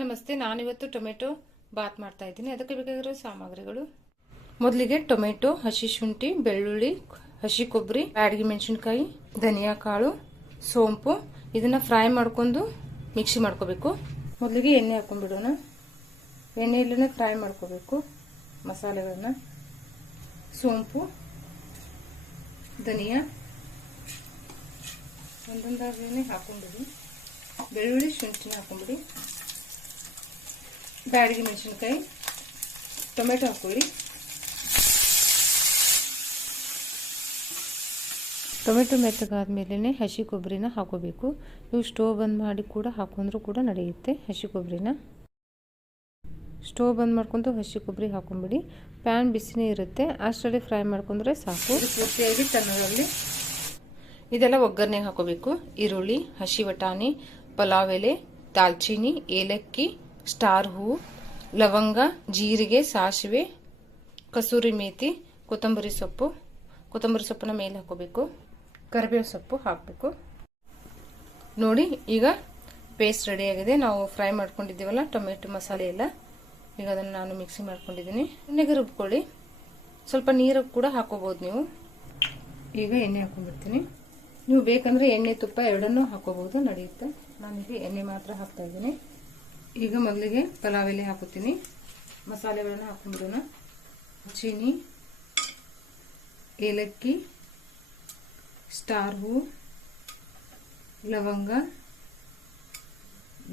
ನಮಸ್ತೆ, ನಾನಿವತ್ತು ಟೊಮೆಟೊ ಬಾತ್ ಮಾಡ್ತಾ ಇದ್ದೀನಿ. ಅದಕ್ಕೆ ಬೇಕಾಗಿರೋ ಸಾಮಗ್ರಿಗಳು: ಮೊದಲಿಗೆ ಟೊಮೆಟೊ, ಹಸಿ ಶುಂಠಿ, ಬೆಳ್ಳುಳ್ಳಿ, ಹಸಿ ಕೊಬ್ಬರಿ, ಬ್ಯಾಡಗಿ ಮೆಣಸಿನಕಾಯಿ, ಧನಿಯಾ ಕಾಳು, ಸೋಂಪು. ಇದನ್ನ ಫ್ರೈ ಮಾಡ್ಕೊಂಡು ಮಿಕ್ಸಿ ಮಾಡ್ಕೋಬೇಕು. ಮೊದಲಿಗೆ ಎಣ್ಣೆ ಹಾಕೊಂಡ್ಬಿಡೋಣ. ಎಣ್ಣೆಯಲ್ಲೇ ಫ್ರೈ ಮಾಡ್ಕೋಬೇಕು ಮಸಾಲೆಗಳನ್ನ. ಸೋಂಪು, ಧನಿಯಾ ಒಂದೊಂದಾಗಲೇ ಹಾಕೊಂಡ್ಬಿಡಿ. ಬೆಳ್ಳುಳ್ಳಿ, ಶುಂಠಿನ ಹಾಕೊಂಡ್ಬಿಡಿ. ಬ್ಯಾಡಗಿ ಮೆಣಸಿನಕಾಯಿ, ಟೊಮೆಟೊ ಹಾಕೊಳ್ಳಿ. ಟೊಮೆಟೊ ಮೆತ್ತಗಾದ್ಮೇಲೆ ಹಸಿ ಕೊಬ್ಬರಿನ ಹಾಕೋಬೇಕು. ನೀವು ಸ್ಟೋವ್ ಬಂದ್ ಮಾಡಿ ಕೂಡ ಹಾಕೊಂಡ್ರೂ ಕೂಡ ನಡೆಯುತ್ತೆ. ಹಸಿ ಕೊಬ್ಬರಿನ ಸ್ಟೋವ್ ಬಂದ್ ಮಾಡ್ಕೊಂಡು ಹಸಿ ಕೊಬ್ಬರಿ ಹಾಕೊಂಡ್ಬಿಡಿ. ಪ್ಯಾನ್ ಬಿಸಿನೇ ಇರುತ್ತೆ, ಅಷ್ಟರಲ್ಲಿ ಫ್ರೈ ಮಾಡ್ಕೊಂಡ್ರೆ ಸಾಕು. ಪೂರ್ತಿಯಾಗಿ ತಣ್ಣಗಾಗಲಿ. ಇದೆಲ್ಲ ಒಗ್ಗರಣೆಗೆ ಹಾಕೋಬೇಕು. ಈರುಳ್ಳಿ, ಹಸಿ ಬಟಾಣಿ, ಪಲಾವ್ ಎಲೆ, ದಾಲ್ಚಿನ್ನಿ, ಏಲಕ್ಕಿ, ಸ್ಟಾರ್ ಹೂವು, ಲವಂಗ, ಜೀರಿಗೆ, ಸಾಸಿವೆ, ಕಸೂರಿ ಮೇಥಿ, ಕೊತ್ತಂಬರಿ ಸೊಪ್ಪನ್ನ ಮೇಲೆ ಹಾಕೋಬೇಕು. ಕರಿಬೇವು ಸೊಪ್ಪು ಹಾಕಬೇಕು. ನೋಡಿ, ಈಗ ಪೇಸ್ಟ್ ರೆಡಿ ಆಗಿದೆ. ನಾವು ಫ್ರೈ ಮಾಡ್ಕೊಂಡಿದ್ದೀವಲ್ಲ ಟೊಮೆಟೊ ಮಸಾಲೆ ಎಲ್ಲ, ಈಗ ಅದನ್ನು ನಾನು ಮಿಕ್ಸಿ ಮಾಡ್ಕೊಂಡಿದ್ದೀನಿ. ಎಣ್ಣೆಗೆ ರುಬ್ಕೊಳ್ಳಿ. ಸ್ವಲ್ಪ ನೀರು ಕೂಡ ಹಾಕೋಬಹುದು ನೀವು. ಈಗ ಎಣ್ಣೆ ಹಾಕೊಂಡ್ಬಿಡ್ತೀನಿ. ನೀವು ಬೇಕಂದ್ರೆ ಎಣ್ಣೆ, ತುಪ್ಪ ಎರಡನ್ನೂ ಹಾಕೋಬಹುದು, ನಡೆಯುತ್ತೆ. ನಾನೀಗ ಎಣ್ಣೆ ಮಾತ್ರ ಹಾಕ್ತಾ ಇದ್ದೀನಿ. ಈಗ ಮೊದಲಿಗೆ ಪಲಾವ್ ಎಲೆ ಹಾಕುತ್ತೀನಿ. ಮಸಾಲೆಗಳನ್ನ ಹಾಕೊಂಡ್ಬಿಡೋಣ. ಚೀನಿ, ಏಲಕ್ಕಿ, ಸ್ಟಾರ್ ಹೂ, ಲವಂಗ,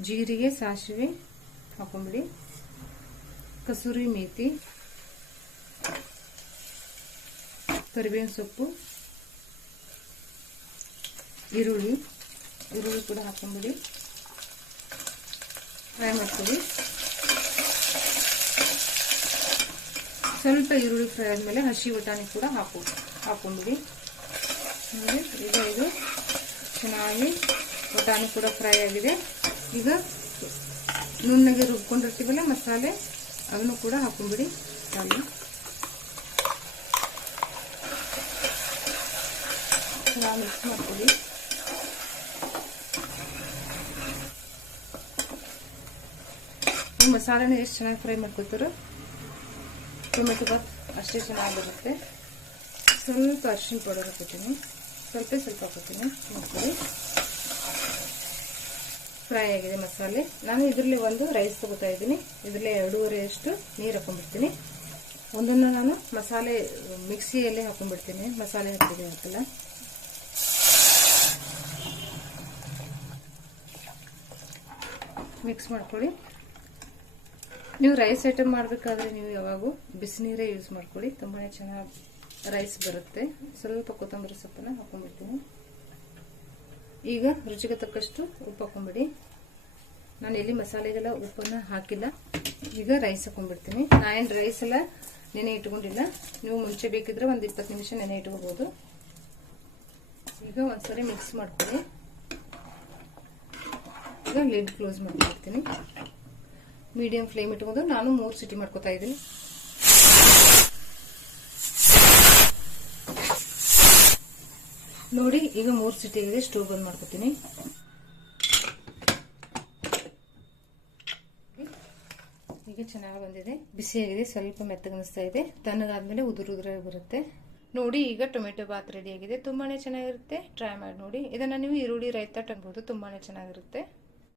ಜೀರಿಗೆ, ಸಾಸಿವೆ ಹಾಕೊಂಡ್ಬಿಡಿ. ಕಸೂರಿ ಮೇಥಿ, ಕರಿಬೇವಿನ ಸೊಪ್ಪು, ಈರುಳ್ಳಿ ಕೂಡ ಹಾಕೊಂಡ್ಬಿಡಿ. ಫ್ರೈ ಮಾಡ್ಕೊಳ್ಳಿ. ಸ್ವಲ್ಪ ಈರುಳ್ಳಿ ಫ್ರೈ ಆದಮೇಲೆ ಹಸಿ ಬಟಾಣಿ ಕೂಡ ಹಾಕೊಂಡ್ಬಿಡಿ. ನೋಡಿ, ಈಗ ಇದು ಚೆನ್ನಾಗಿ ಬಟಾಣಿ ಕೂಡ ಫ್ರೈ ಆಗಿದೆ. ಈಗ ನುಣ್ಣಗೆ ರುಬ್ಕೊಂಡಿರ್ತೀವಲ್ಲ ಮಸಾಲೆ, ಅದನ್ನು ಕೂಡ ಹಾಕೊಂಡ್ಬಿಡಿ. ಚೆನ್ನಾಗಿ ಮಿಕ್ಸ್ ಮಾಡ್ಕೊಳ್ಳಿ. ಮಸಾಲೆನ ಎಷ್ಟು ಚೆನ್ನಾಗಿ ಫ್ರೈ ಮಾಡ್ಕೊತಾರೋ ಟೊಮೆಟೊ ಬಾತ್ ಅಷ್ಟೇ ಚೆನ್ನಾಗಿ ಬರುತ್ತೆ. ಸ್ವಲ್ಪ ಅರಿಶಿನ ಪೌಡರ್ ಹಾಕೋತೀನಿ. ಸ್ವಲ್ಪ ಹಾಕೋತೀನಿ. ನೋಡ್ಕೊಳ್ಳಿ, ಫ್ರೈ ಆಗಿದೆ ಮಸಾಲೆ. ನಾನು ಇದರಲ್ಲಿ ಒಂದು ರೈಸ್ ತಗೋತಾ ಇದ್ದೀನಿ. ಇದರಲ್ಲಿ 2.5 ನೀರು ಹಾಕೊಂಡ್ಬಿಡ್ತೀನಿ. ಒಂದನ್ನು ನಾನು ಮಸಾಲೆ ಮಿಕ್ಸಿಯಲ್ಲೇ ಹಾಕೊಂಡ್ಬಿಡ್ತೀನಿ. ಮಸಾಲೆ ಹಾಕಿದೆ ಹಾಕಲ್ಲ. ಮಿಕ್ಸ್ ಮಾಡ್ಕೊಳ್ಳಿ. ನೀವು ರೈಸ್ ಐಟಮ್ ಮಾಡಬೇಕಾದ್ರೆ ನೀವು ಯಾವಾಗೂ ಬಿಸಿನೀರೇ ಯೂಸ್ ಮಾಡ್ಕೊಳ್ಳಿ. ತುಂಬಾ ಚೆನ್ನಾಗಿ ರೈಸ್ ಬರುತ್ತೆ. ಸ್ವಲ್ಪ ಕೊತ್ತಂಬರಿ ಸೊಪ್ಪನ್ನ ಹಾಕೊಂಡ್ಬಿಡ್ತೀನಿ. ಈಗ ರುಚಿಗೆ ತಕ್ಕಷ್ಟು ಉಪ್ಪು ಹಾಕೊಂಡ್ಬಿಡಿ. ನಾನು ಎಲ್ಲಿ ಮಸಾಲೆಗೆಲ್ಲ ಉಪ್ಪನ್ನ ಹಾಕಿಲ್ಲ. ಈಗ ರೈಸ್ ಹಾಕೊಂಡ್ಬಿಡ್ತೀನಿ. ನಾನು ರೈಸ್ ಎಲ್ಲ ನೆನೆ ಇಟ್ಕೊಂಡಿಲ್ಲ. ನೀವು ಮುಂಚೆ ಬೇಕಿದ್ರೆ ಒಂದು 20 ನಿಮಿಷ ನೆನೆ ಇಟ್ಕೋಬಹುದು. ಈಗ ಒಂದ್ಸರಿ ಮಿಕ್ಸ್ ಮಾಡ್ಕೊಳ್ಳಿ. ಈಗ ಲಿಡ್ ಕ್ಲೋಸ್ ಮಾಡ್ಬಿಡ್ತೀನಿ. ಮೀಡಿಯಂ ಫ್ಲೇಮ್ ಇಟ್ಕೊಂಡು ನಾನು 3 ಸಿಟಿ ಮಾಡ್ಕೊತಾ ಇದ್ದೀನಿ. ನೋಡಿ, ಈಗ 3 ಸಿಟಿ ಆಗಿದೆ. ಸ್ಟೋವ್ ಬಂದ್ ಮಾಡ್ಕೊತೀನಿ. ಈಗ ಚೆನ್ನಾಗಿ ಬಂದಿದೆ, ಬಿಸಿಯಾಗಿದೆ, ಸ್ವಲ್ಪ ಮೆತ್ತಗನಿಸ್ತಾ ಇದೆ. ತಣ್ಣಗಾದ್ಮೇಲೆ ಉದುರಾಗಿ ಬರುತ್ತೆ. ನೋಡಿ, ಈಗ ಟೊಮೆಟೊ ಬಾತ್ ರೆಡಿ ಆಗಿದೆ. ತುಂಬಾನೇ ಚೆನ್ನಾಗಿರುತ್ತೆ. ಟ್ರೈ ಮಾಡಿ ನೋಡಿ. ಇದನ್ನ ನೀವು ಈರುಳ್ಳಿ ರೈತ ಅನ್ಬೋದು. ತುಂಬಾನೇ ಚೆನ್ನಾಗಿರುತ್ತೆ.